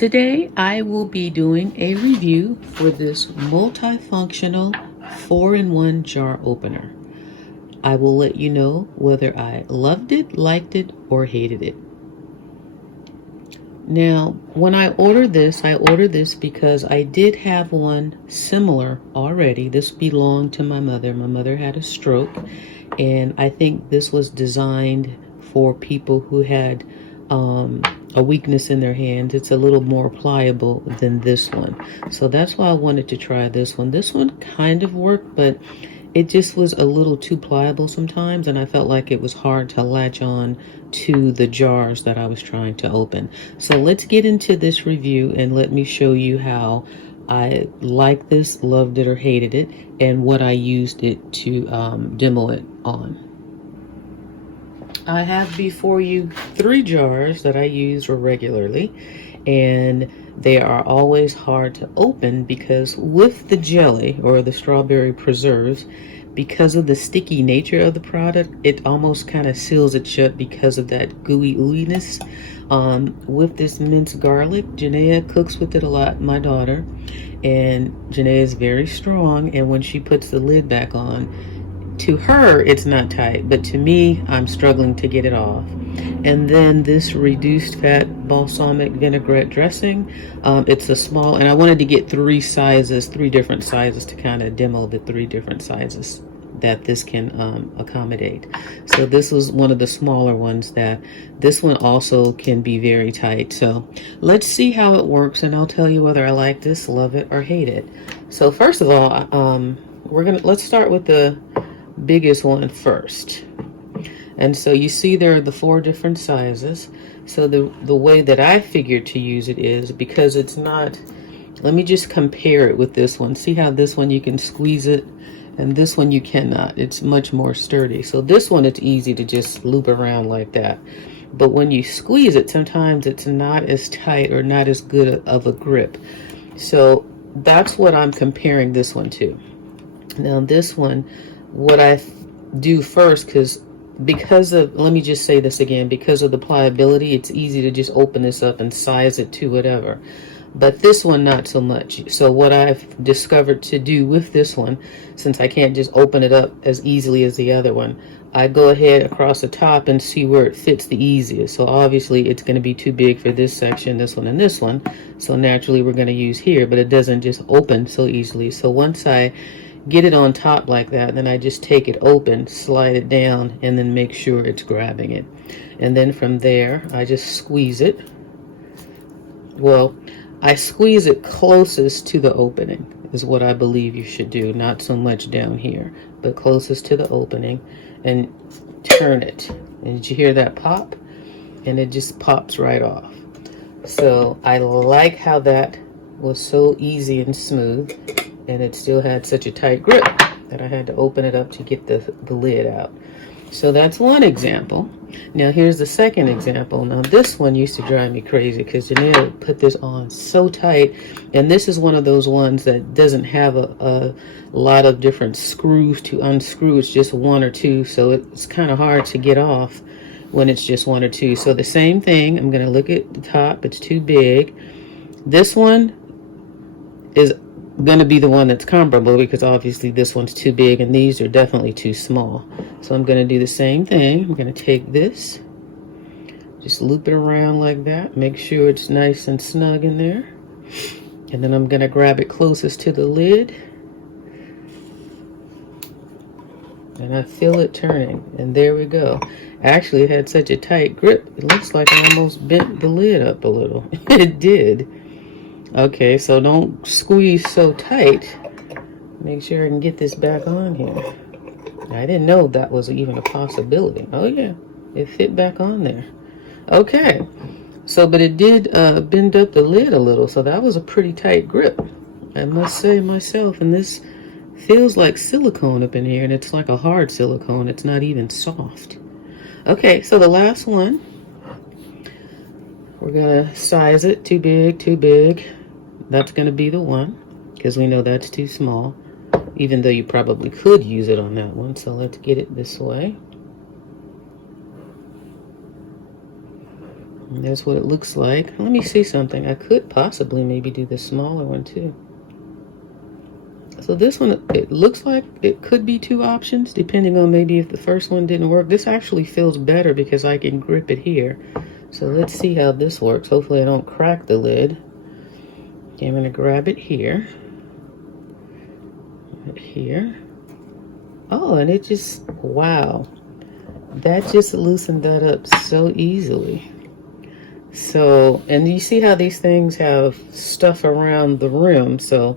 Today I will be doing a review for this multifunctional 4-in-1 jar opener. I will let you know whether I loved it, liked it, or hated it. Now, when I ordered this because I did have one similar already. This belonged to my mother. My mother had a stroke, and I think this was designed for people who had a weakness in their hands. It's a little more pliable than this one. So that's why I wanted to try this one. This one kind of worked, but it just was a little too pliable sometimes, and I felt like it was hard to latch on to the jars that I was trying to open. So let's get into this review and let me show you how I liked this, loved it, or hated it, and what I used it to demo it on. I have before you 3 jars that I use regularly, and they are always hard to open because with the jelly or the strawberry preserves, because of the sticky nature of the product, it almost kind of seals it shut because of that gooey ooiness. With this minced garlic, Janaea cooks with it a lot, my daughter, and Janaea is very strong, and when she puts the lid back on, to her it's not tight, but to me, I'm struggling to get it off. And then this reduced fat balsamic vinaigrette dressing, it's a small, and I wanted to get 3 different sizes to kind of demo the 3 different sizes that this can accommodate. So this was one of the smaller ones. That this one also can be very tight. So let's see how it works, and I'll tell you whether I like this, love it, or hate it. So first of all, let's start with the biggest one first. And so you see there are the 4 different sizes. So the way that I figured to use it is because it's not, let me just compare it with this one. See how this one you can squeeze it and this one you cannot. It's much more sturdy. So this one, it's easy to just loop around like that. But when you squeeze it, sometimes it's not as tight or not as good of a grip. So that's what I'm comparing this one to. Now this one, what I do first, because of, let me just say this again, because of the pliability, it's easy to just open this up and size it to whatever. But this one, not so much. So what I've discovered to do with this one, since I can't just open it up as easily as the other one, I go ahead across the top and see where it fits the easiest. So obviously it's going to be too big for this section, this one, and this one. So naturally we're going to use here, but it doesn't just open so easily. So once I get it on top like that, then I just take it open, slide it down, and then make sure it's grabbing it. And then from there, I just squeeze it. Well, I squeeze it closest to the opening is what I believe you should do. Not so much down here, but closest to the opening, and turn it. And did you hear that pop? And it just pops right off. So I like how that was so easy and smooth, and it still had such a tight grip that I had to open it up to get the lid out. So that's one example. Now here's the second example. Now this one used to drive me crazy because Janelle put this on so tight, and this is one of those ones that doesn't have a lot of different screws to unscrew. It's just 1 or 2, so it's kind of hard to get off when it's just 1 or 2. So the same thing, I'm going to look at the top. It's too big. This one is going to be the one that's comparable because obviously this one's too big and these are definitely too small. So I'm going to do the same thing. I'm going to take this, just loop it around like that, make sure it's nice and snug in there, and then I'm going to grab it closest to the lid, and I feel it turning, and there we go. Actually, it had such a tight grip, it looks like I almost bent the lid up a little. It did. Okay, so don't squeeze so tight. Make sure I can get this back on here. I didn't know that was even a possibility. Oh yeah, it fit back on there. Okay, so but it did bend up the lid a little, so that was a pretty tight grip, I must say myself. And this feels like silicone up in here, and it's like a hard silicone. It's not even soft. Okay, so the last one, we're gonna size it. Too big, too big. That's going to be the one, because we know that's too small, even though you probably could use it on that one. So let's get it this way. And that's what it looks like. Let me see something. I could possibly maybe do the smaller one too. So this one, it looks like it could be 2 options, depending on maybe if the first one didn't work. This actually feels better because I can grip it here. So let's see how this works. Hopefully I don't crack the lid. Okay, I'm gonna grab it here. Right here. Oh, and it just, wow. That just loosened that up so easily. So, and you see how these things have stuff around the rim, so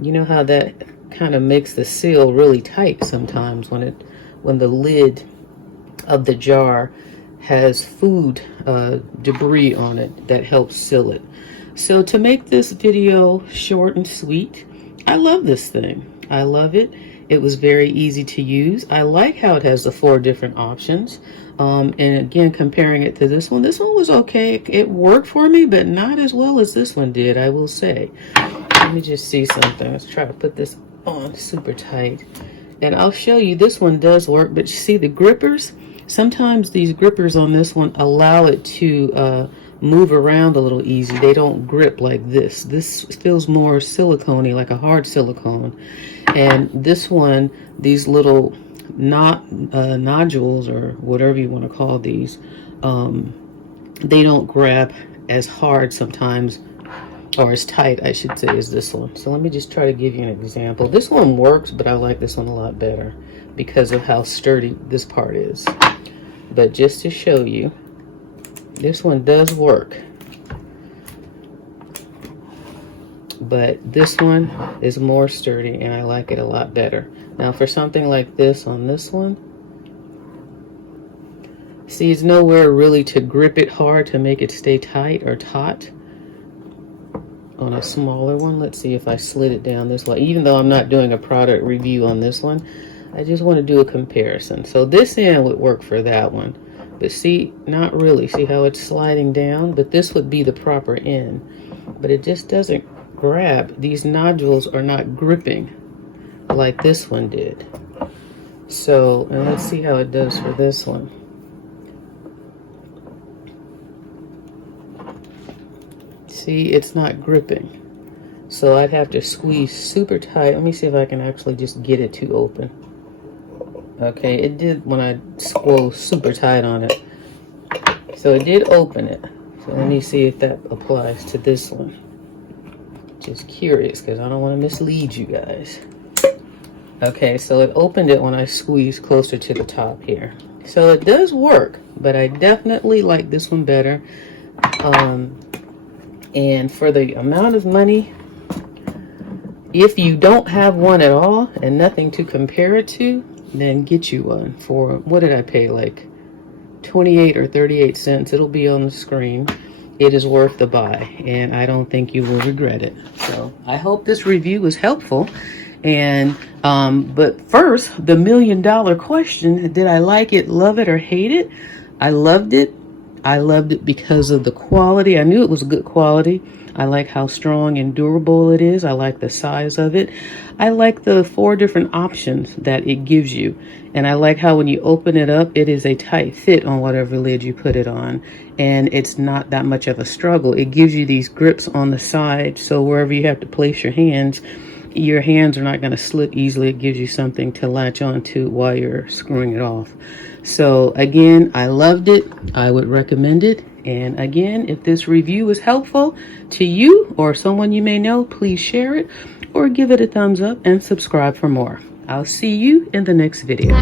you know how that kind of makes the seal really tight sometimes when the lid of the jar has food debris on it that helps seal it. So to make this video short and sweet, I love this thing. I love it. It was very easy to use. I like how it has the 4 different options. And again, comparing it to this one was okay. It worked for me, but not as well as this one did, I will say. Let me just see something. Let's try to put this on super tight. And I'll show you, this one does work, but you see the grippers? Sometimes these grippers on this one allow it to move around a little easy. They don't grip like this. This feels more silicone-y, like a hard silicone. And this one, these little nodules, or whatever you want to call these, they don't grab as hard sometimes, or as tight, I should say, as this one. So let me just try to give you an example. This one works, but I like this one a lot better because of how sturdy this part is. But just to show you, this one does work, but this one is more sturdy and I like it a lot better. Now for something like this on this one, see, it's nowhere really to grip it hard to make it stay tight or taut. On a smaller one, let's see if I slid it down this way. Even though I'm not doing a product review on this one, I just want to do a comparison. So this end would work for that one, but see, not really. See how it's sliding down? But this would be the proper end, but it just doesn't grab. These nodules are not gripping like this one did. So, and let's see how it does for this one. See, it's not gripping. So I'd have to squeeze super tight. Let me see if I can actually just get it to open. Okay, it did when I squeezed super tight on it. So it did open it. So let me see if that applies to this one. Just curious, because I don't want to mislead you guys. Okay, so it opened it when I squeezed closer to the top here. So it does work, but I definitely like this one better. And for the amount of money, if you don't have one at all and nothing to compare it to, then get you one for, what did I pay, like 28 or 38 cents. It'll be on the screen. It is worth the buy, and I don't think you will regret it. So I hope this review was helpful. And but first, the $1 million question: did I like it, love it, or hate it? I loved it. I loved it because of the quality. I knew it was good quality. I like how strong and durable it is. I like the size of it. I like the 4 different options that it gives you. And I like how when you open it up, it is a tight fit on whatever lid you put it on. And it's not that much of a struggle. It gives you these grips on the side, so wherever you have to place your hands are not going to slip easily. It gives you something to latch on to while you're screwing it off. So again, I loved it. I would recommend it. And again, if this review was helpful to you or someone you may know, please share it or give it a thumbs up and subscribe for more. I'll see you in the next video.